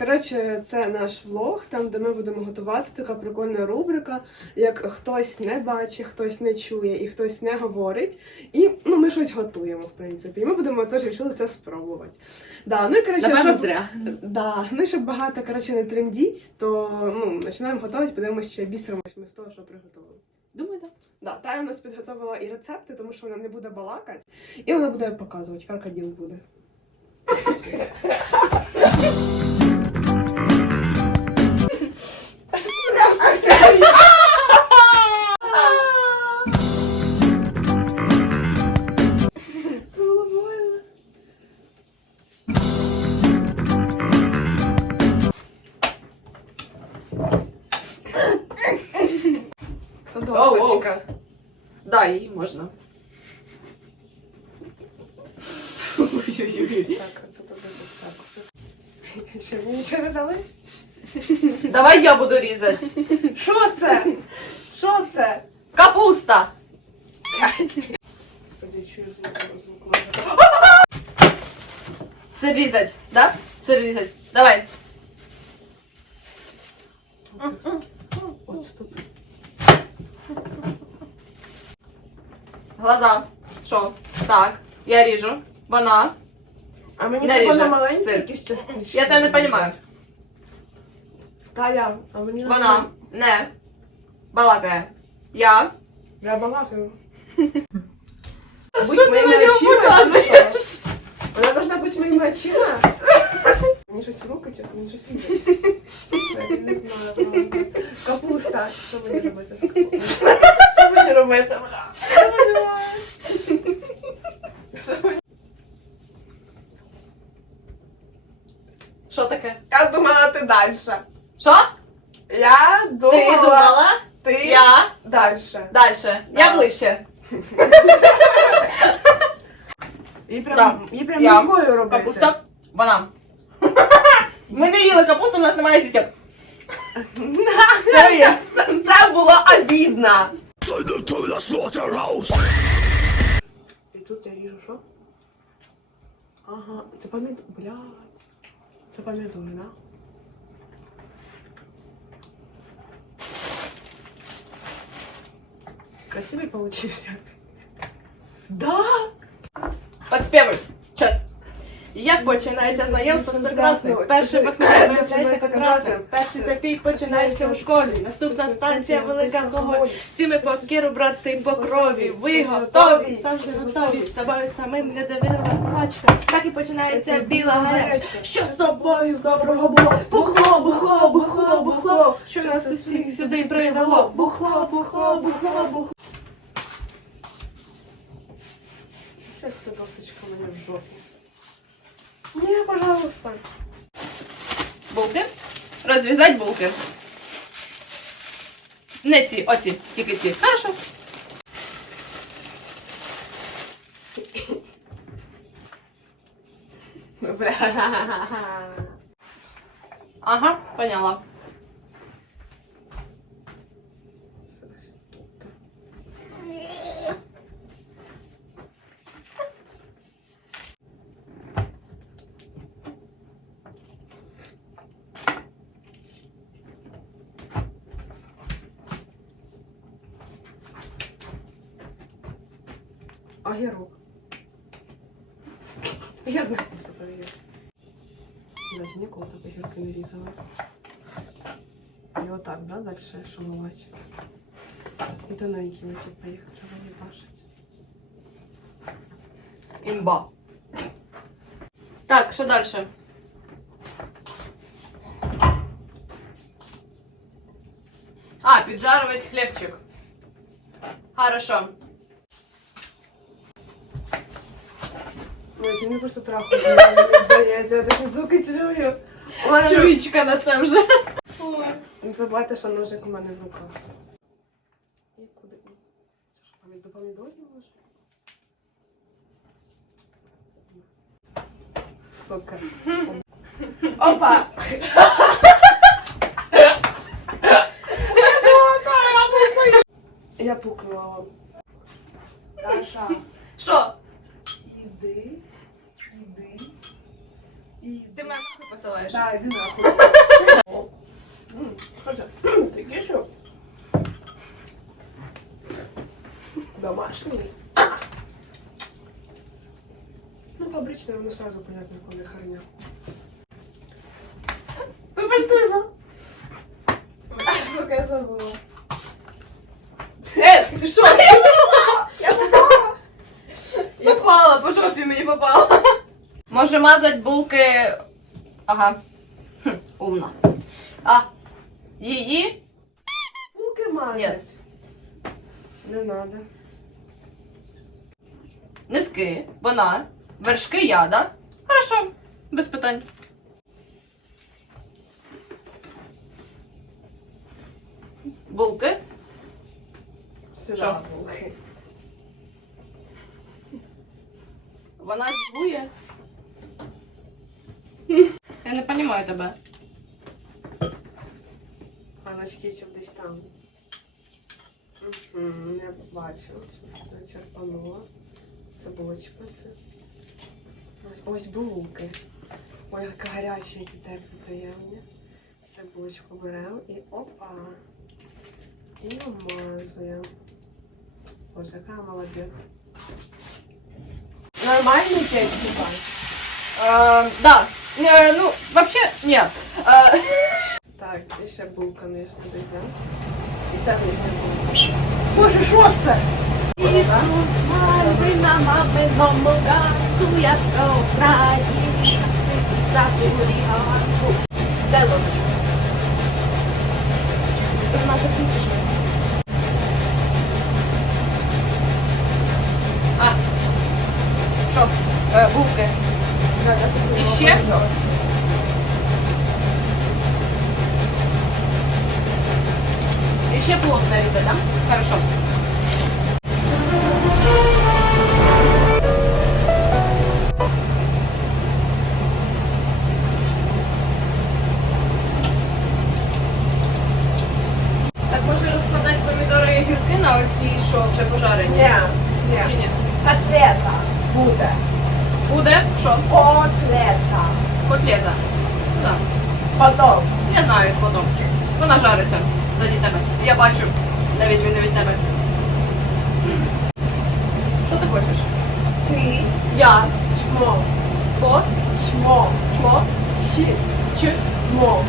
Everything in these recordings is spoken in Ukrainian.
Коротше, це наш влог, там, де ми будемо готувати така прикольна рубрика, як хтось не бачить, хтось не чує і хтось не говорить. І ну, ми щось готуємо, в принципі. І ми будемо теж вирішили це спробувати. Да, ну і коротше, щоб- зря. Да, ну і щоб багато коротше не трендіть, то ну, починаємо готувати, подивимося, чи бісимось ми з того, що приготували. Думаю, так. Да, Тая у нас підготувала і рецепти, тому що вона не буде балакати, і вона буде показувати, крокодил буде. оце це досить. Так, оце. Ще мені нічого не дали? Давай я буду різати. Що це? Що це? Капуста! Господи, чую звук. Сир різать, да? Сир різать. Давай. От стоп. Глаза. Що? Так. Я ріжу. Вона. А мені Не треба ріже. на маленькі Сир. якісь частинки. Я тебе не розумію. Та я. А мені на Вона не балакає. Я. Я балакаю. Що ти мені показуєш? Вона должна бути моїми очима. Мені щось в руки чи мені щось їде. Я не знаю. правда. Капуста. Що мені робити з капустою? Що мені робити? бля? Я не знаю. Що мені- Що таке? Я думала, ти далі. Що? Я думала, Ти думала? ти Я. далі. Дальше. Я ближче. І прям, і прям Я. рукою робити. Капуста. Вона. Ми не їли капусту, у нас немає сісяк. Це, це було обідно. І тут я ріжу що? Ага, це помідор. Блядь. Це помідор, да? Красивий получився. Да! Подспівуй. Час. Як починається знайомство з прекрасною? Перший вихнення виявляється прекрасним. Перший запій починається у школі. Наступна станція велика алкоголь. Всі ми по кіру, брати по крові. Ви готові? Завжди готові. З собою самим не довірила плачка. Так і починається біла гарячка. Що з тобою доброго було? Бухло, бухло, бухло, бухло. Що нас усіх сюди привело? Бухло, бухло, бухло, бухло. Сейчас ця досточка мене в жопу. Ні, пожалуйста. Булки. Розрізати булки. Не ці, оці, тільки ці. Хорошо. Ага, поняла. Огірок. Я знаю, що це огірок. Я ніколи так огірки не різала. І отак, да, далі шумувати. І тоненькими, типу, їх треба їбашити. Імба. Так, що далі? А, піджарувати хлібчик. Хорошо. Ой, ти не просто мені здається, я такі звуки чую. Чуєчка на це вже. Ой. Не забувайте, що ножик у мене в руках. І куди? Це що, помід- до помідорів може? Сука. Опа! Я пукнула вам. Даша, Що? іди, іди, іди. Ти мене нахуй надсилаєш? Да, иди нахуй. М, Хотя, ты кетчуп? Домашний. Ну, фабричный, ну сразу понятно, какая херня. Ну, пальтыжа. Сука, я забыла. Е, ти що? Я попала. Попала, по жопі мені попала. Може мазати булки. Ага. Хм, умна. А. Її? Булки мазать. Не надо. Низки, вона, вершки яда. Хорошо, без питань. Булки. Всегда булки. Вона звує. Я не розумію тебе. А наш кетчуп десь там. Мгм, Я бачу, що це черпанула. Це булочка, це. Ось булки. Ой, яка гаряча, які теплі приємні. Це булочку беремо і опа. І намазуємо. Боже, яка молодець. Нормальний кетчуп? Е, да. Е, ну, вообще, ні. Е, Так, і ще булка, звісно, дійде. І це вийде булка. Боже, що це? Мальвина маминому ганку, як до країні, зачулі ганку. Дай ложечку. Вона зовсім пішла. А, що? Булки. Ще? І ще плотно нарізати, да? Хорошо. Так може розкладати помідори і гірки на оці, що вже пожарені? Ні, Чи ні. ні? Котлета буде. Буде? Що? Котлета. Котлета. Ну, да. Потом. Я знаю як потім. Вона жариться заді тебе. Я бачу, на відміну від тебе. Що ти хочеш? Ти Я. Чмо. Спот. Чмо. Чмо. Чи. Чи. Мо.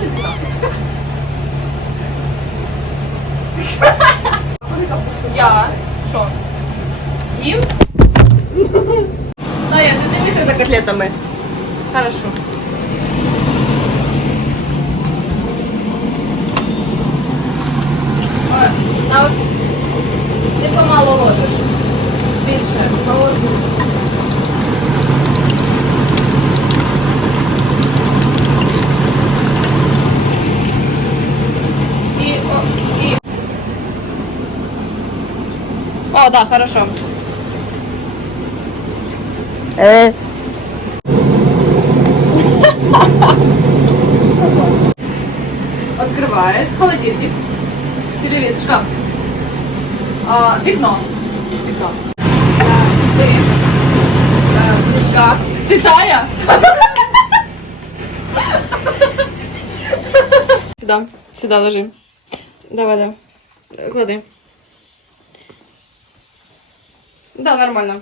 Ну, іди нахуй. Вони капусту. Я. Що? Їм? Тая, ти дивися. Хорошо. Ой, А от ти помало ложиш. Більше. І, о, і... О, да, хорошо. Открывает холодильник, телевизор, шкаф, а. Ти, е, миска. Ти Сюда, сюда ложи. Давай, давай. Клади. Да, нормально.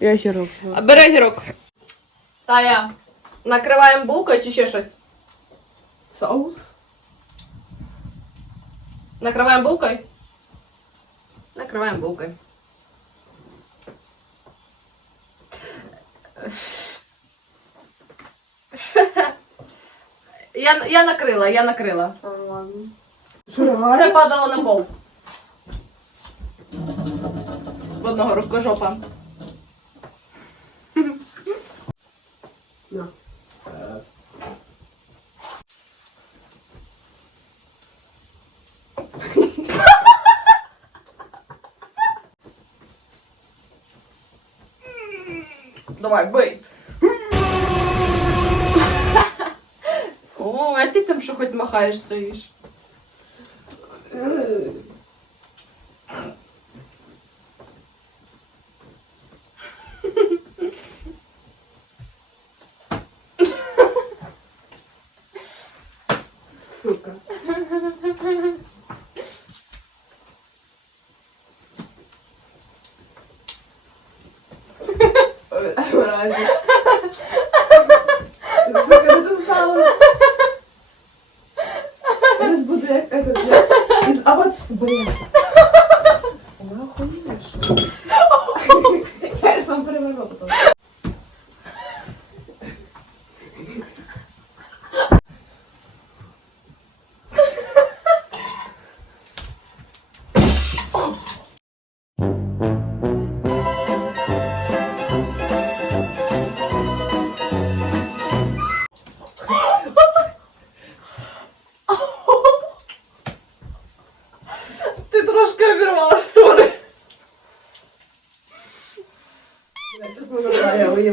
Я хірок А, Бери гірок. Тая, накриваємо булкою чи ще щось? Соус? Накриваємо булкою? Накриваємо булкою. Я, я накрила, я накрила. Це падало на пол. В одного рукожопа. Давай, бей. О, а ти там що хоч махаєш стоїш? Сука. Ой, Раді. Сука, не достала. Зараз як це. А от. Блядь.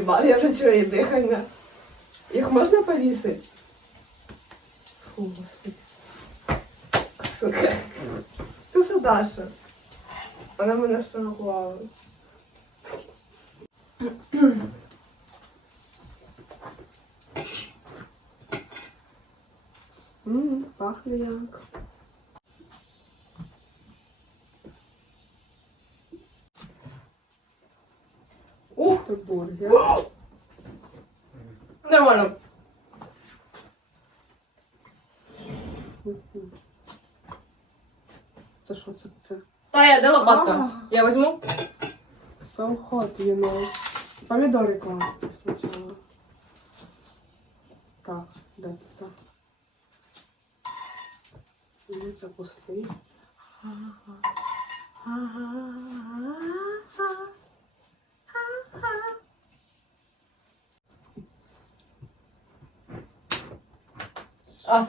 Много я вже чую дихання. Їх можна повісити? Фу, господи. Сука. Все Даша. Вона мене спровокувала. Ммм, пахне як. Ух ти бургер. Нормально. Це що це? Це Та я, де лопатка? А. Я візьму. so hot, you know. Помідори класти спочатку. Так, де ти так? Іди запусти. А.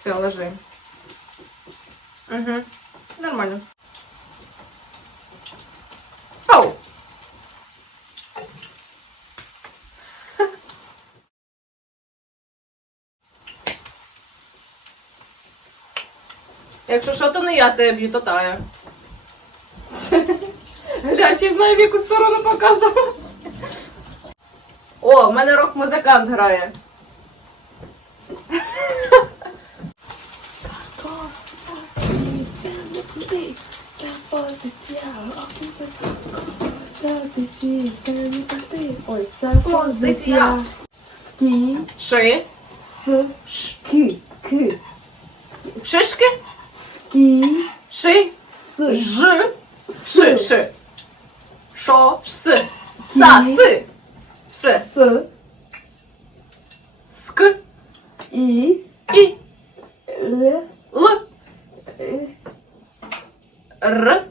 Все, ложи. Угу. Нормально. Ау! Якщо що, то не я тебе б'ю, то тая. Гля, ще й знаю, в яку сторону показувати. О, в мене рок-музикант грає. Позиція. Ски. Ши. С. Шки. Ки. Шишки. Ски. Ши. С. Ж. Ши. Ши. Шо. С. Са. С. С. С. Ск. І. І. Л. Л. Е. Р.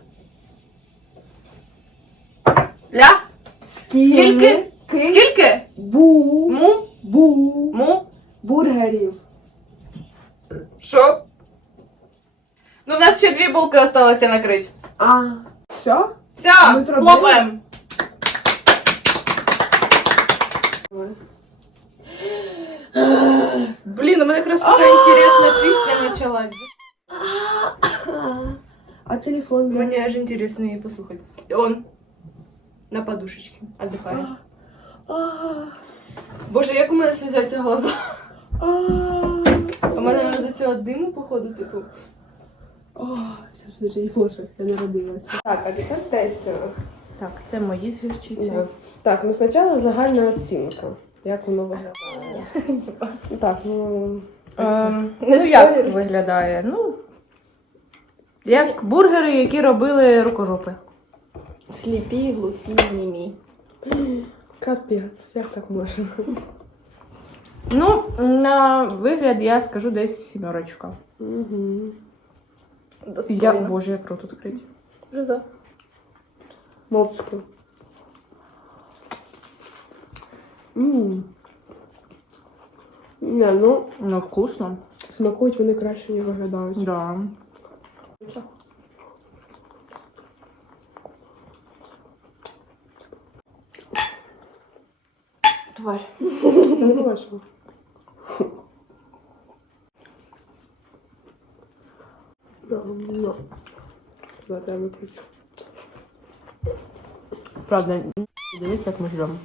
Ля. Скільки? Ки. Скільки? Бу. Му. Бу. Му. Бургерів. Що? Ну, в нас ще дві булки осталося накрити. А. Все? Все, Ми зробили? хлопаємо. Блін, у мене якраз така інтересна пісня почалась. А телефон? Мені аж інтересно її послухати. І он на подушечці віддихає. Боже, як у мене слізяться глаза. У мене до цього диму, походу, типу. Сейчас подожди, і боже, я народилася. Так, а тепер тестинг. Так, це мої з гірчиці. Да. Так, ну спочатку загальна оцінка. Як воно виглядає? Так, ну. Ем, Не ну, як виглядає? Ну, як бургери, які робили рукожопи. Сліпі, глухі, німі. Капець, як так можна? Ну, на вигляд я скажу десь сімерочка. Угу. Я, боже, як рот відкрити. Вже за. Ммм. Не, ну, Ну, вкусно. смакують вони краще, ніж виглядають. Да. Тварь. Я не побачила. Ну, Давайте я виключу. Правда, дивись, як ми жремо.